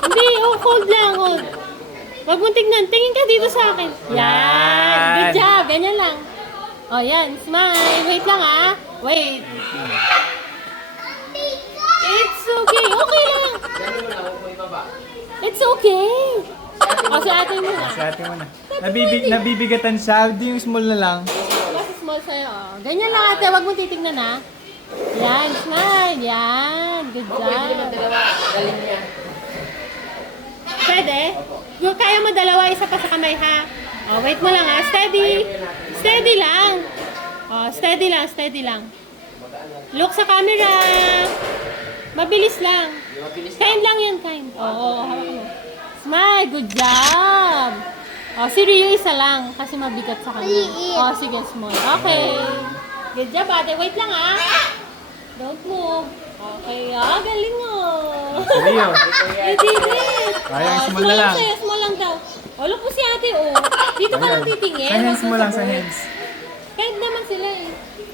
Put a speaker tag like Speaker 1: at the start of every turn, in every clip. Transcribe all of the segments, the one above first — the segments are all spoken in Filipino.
Speaker 1: Hindi, oh, hold lang, hold. Huwag mong tignan. Tingin ka dito sa akin. Yan. Good job. Ganyan lang. Oh, yan. Smile. Wait lang, ah. Wait. It's okay. Okay lang. It's okay. Oh, si ate mo na.
Speaker 2: Sa atin mo na. Nabibigatan siya. Di yung small na lang.
Speaker 1: Mas small sa'yo, oh. Ganyan lang, ate. Huwag mong titignan, ha. Yan. Smile. Yan. Good job. Pwede? Yung kaya mo dalawa, isa pa sa kamay, ha? Oh, wait mo lang, ha? Steady. Steady lang. Oh, steady lang, steady lang. Look sa camera. Mabilis lang. Kind lang yan, kind. Oo, hawak mo. Smile, good job. Oh, si Rio isa lang kasi mabigat sa kanya. Oh, sige, small. Okay. Good job, ate. Wait lang, ha? Don't move. Okay, ah, galing mo.
Speaker 2: Rio.
Speaker 1: You did it.
Speaker 2: Kaya
Speaker 1: Oh,
Speaker 2: small na lang.
Speaker 1: Sa'yo, small lang daw. Oh, look po si ate, oh. Dito ka lang titingin.
Speaker 2: Sa hands mo
Speaker 1: Huwag
Speaker 2: lang, sa
Speaker 1: buhok.
Speaker 2: hands.
Speaker 1: Kahit naman sila, eh.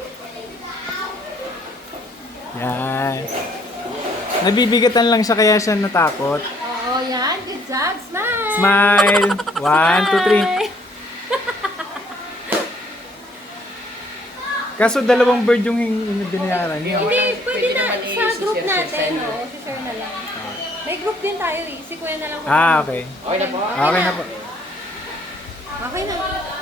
Speaker 2: Yan. Nabibigatan lang siya kaya siya natakot.
Speaker 1: Oo, yan. Good job. Smile.
Speaker 2: Smile. 1, 2, 3.
Speaker 1: Smile.
Speaker 2: Kaso dalawang bird yung binayaran niyo.
Speaker 1: Hindi, pwede na sa group natin. Oo, si sir na lang. May group din tayo, eh. Si kuya na lang.
Speaker 2: Ah, okay.
Speaker 3: Okay na po?
Speaker 2: Okay na po.
Speaker 1: Okay na.